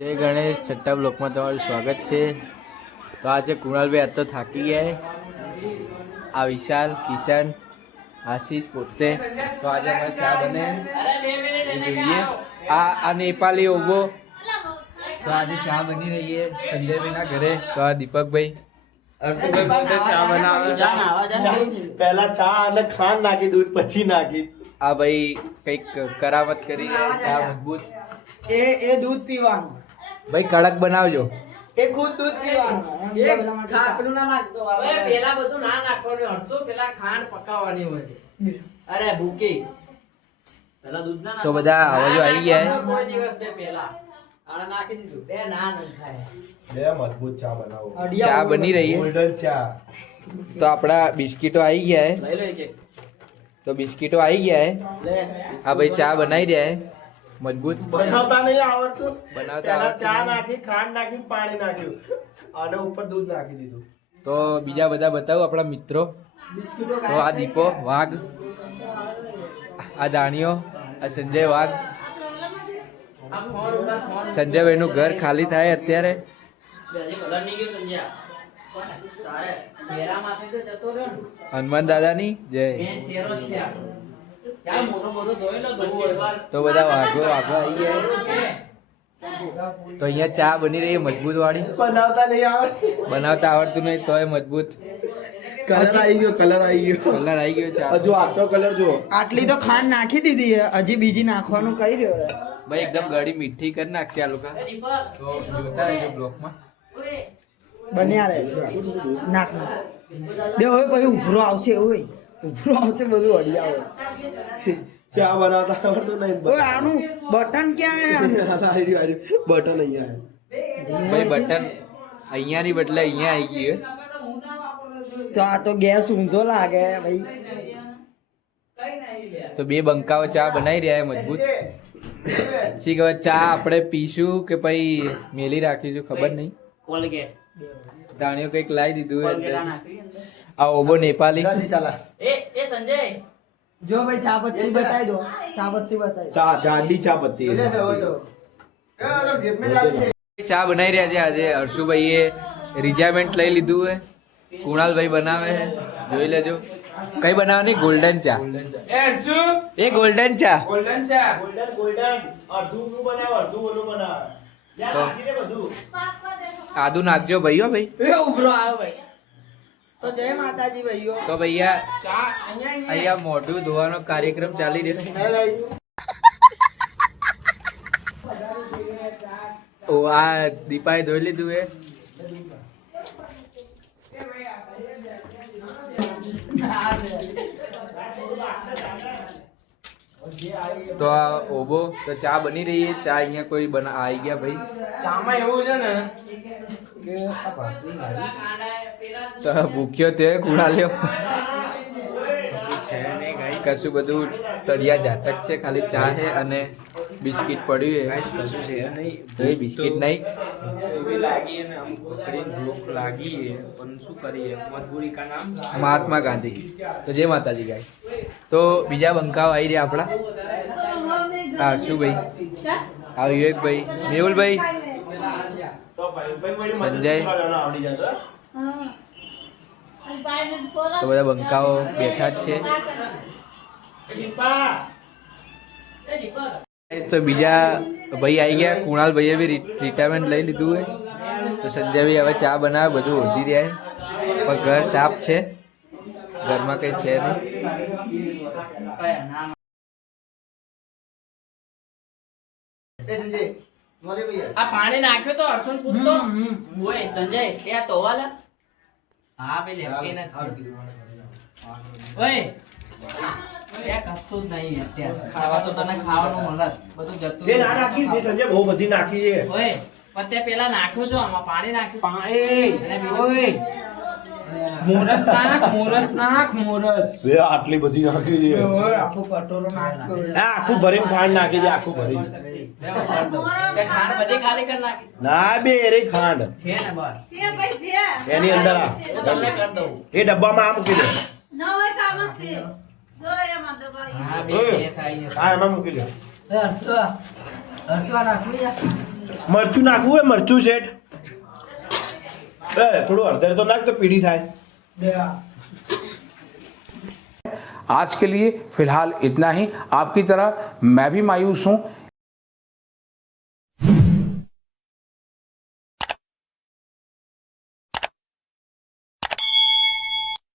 જય ગણેશ છઠ્ઠા બ્લોકમાં તમારું સ્વાગત છે. તો આજે કુણાલભાઈ આજ તો થાકી ગયા. આ વિશાલ, કિશન, આશીષ પોતે. તો આજે અમારે ચા બને જોઈએ. આ નેપાળી ઓગો. તો આજે ચા બની રહી છે સંજયભાઈના ઘરે. તો આ દીપકભાઈ ચા બનાવે. પહેલા ચા અને ખાંડ નાખી, દૂધ પછી નાખી. આ ભાઈ કઈક કરામત કરી ચા મજબૂત. એ દૂધ પીવાનું ભાઈ કડક બનાવજો. એ ખુદ દૂધ પીવાનું. ખાકરું ના નાખતો. પેલા બધું ના નાખવાનું, હરસો પેલા ખાંડ પકાવવાની હોય. અરે ભૂકી પેલા દૂધ ના તો બધા અવાજો આવી ગયા. કોઈ દિવસ બે પેલા આને નાખી દીધું. બે ના થાય. બે મજબૂત ચા બનાવો. ચા બની રહી છે. ગોલ્ડન ચા. તો આપણા બિસ્કીટો આવી ગયા લઈ લો એક. તો બિસ્કીટો આવી ગયા આ ભાઈ ચા બનાવી રહ્યા મજબૂત. બનાવતા નહીં આવડતું. બનાવતા પહેલા આવડતું ચા નહીં. નાખી, ખાંડ નાખી, પાણી નાખ્યું અને ઉપર દૂધ નાખી દીધું. તો બીજા બધા બતાવું આપણા મિત્રો. તો આ દીપો વાઘ, આ દાણીઓ, આ સંજય વાઘ. સંજયભાઈનું ઘર ખાલી થાય અત્યારે. હનુમાન દાદાની જય. તો બધા વાઘો આવી ગયા. તો અહીંયા ચા બની રહી મજબૂત વાળી. બનાવતા નહીં આવડતું. બનાવતા આવડતું નહીં તોય મજબૂત. કલર આવી ગયો, કલર આવી ગયો. કલર આવી ગયો ચા. હજુ આજનો કલર જુઓ. આટલી તો ખાંડ નાખી દીધી છે, હજી બીજી નાખવાનું કહી રહ્યો છે. ભાઈ એકદમ ગળી મીઠી કરી નાખશે આ લોકો. તો જોતા રહેજો બ્લોકમાં. બન્યા રહે નાખ નાખ બે હવે પછી ઉભરો આવશે. ઓય ઉભરો આવશે, બધું અડી આવે. ચા બનાવતા આવડતું નહીં. ઓય આનું બટન ક્યાં છે? બટન અહીંયા ભાઈ બટન અહીંયાની બદલે અહીંયા આવી ગયું. તો આ તો ગેસ ઊંધો લાગે ભાઈ. તો બે બંકાઓ ચા બનાવી રહ્યા મજબૂત. શીખ હવે ચા આપણે પીશું કે પછી મેલી રાખીશું ખબર નહીં. કોલગેટ દાણીઓ કઈક લાવી દીધું હોય. આ ઓબો નેપાળી. એ સંજય જો ભાઈ ચા પત્તી બતાવી દો. ચા પત્તી બતાવી. ચા જાડી ચા પત્તી. ચા બનાવી રહ્યા છે આજે. હર્ષુભાઈએ રિટાયરમેન્ટ લઈ લીધું હોય. કુણાલભાઈ બનાવે છે, જોઈ લેજો. કઈ બનાવવાની? ગોલ્ડન ચા. એ ગોલ્ડન ચા. ગોલ્ડન ચા ગોલ્ડન ગોલ્ડન અડધું નું બનાવ, અડધું ઓલું બનાવ. યાર તો- નાખી દે બધું. આદુ નાખજો ભાઈઓ ભાઈ. એ ઉભરો આવ્યો ભાઈ. તો જય માતાજી ભાઈઓ. તો ભૈયા ચા અહીંયા અહીંયા મોઢું ધોવાનો કાર્યક્રમ ચાલી રહ્યો છે. ઓ આ દીપાએ ધોઈ લીધું એ. તો આ ઓબો તો ચા બની રહી છે. ચા અહીંયા કોઈ આવી ગયા ભાઈ. ચામાં એવું છે ને તો ભૂખ્યો તે કુણાલ્યો. કશું બધું તળિયા ઝાટક છે, ખાલી ચા છે અને બિસ્કિટ પડ્યું છે. તો એ બિસ્કિટ નહીં. મહાત્મા ગાંધી. તો જય માતાજી ગાય. તો બીજા બંકાઓ આવી રહ્યા આપણા. હા હર્ષુભાઈ, આ વિવેકભાઈ, મેહુલભાઈ, તો ભાઈ સંજય. આવડી જશે. તો બધા બંકાઓ બેઠા જ છે. તો બીજા ભાઈ આવી ગયા. કુણાલ ભાઈએ બી રિટાયરમેન્ટ લઈ લીધું હોય. તો સંજયભાઈ હવે ચા બનાવે, બધું ઓધી રહ્યા. પણ ઘર સાફ છે, ઘરમાં કઈ છે નહીં. આ પાણી નાખ્યો તો હર્ષુન પૂછતો ઓય સંજય એ આ ટોવાલા હા બે લેપીને જ છે. ઓય એ કશું જ નહીં અત્યારે. ખાવા તો તને ખાવાનું મળે જ. બધું જતું એ ના નાખી છે સંજય, બહુ બધી નાખી છે. ઓય પણ તે પેલા નાખ્યું તો આમાં પાણી નાખ્યું. પાણી અને ઓય મોરસ નાખ મોરસ. બે આટલી બધી નાખી છે. આખો કટોરો નાખ્યો. આ આખું ભરીને ખાંડ નાખી છે, આખું ભરીને. તે ખાંડ બધી ખાલી કરી નાખી ના બે રે ખાંડ છે ને બસ એની અંદર આ. હું તમને કરી દઉં. એ ડબ્બામાં આ મૂકી દે. હા બે ઓય. કેસ આવી જશે. હા એમાં મૂકી દે. હસવા નાખું યાર. મરચું નાખવું હોય મરચું શેઠ થોડું હળદર તો નાખ તો પીળી થાય आज के लिए फिलहाल इतना ही। आपकी तरह मैं भी मायूस हूँ।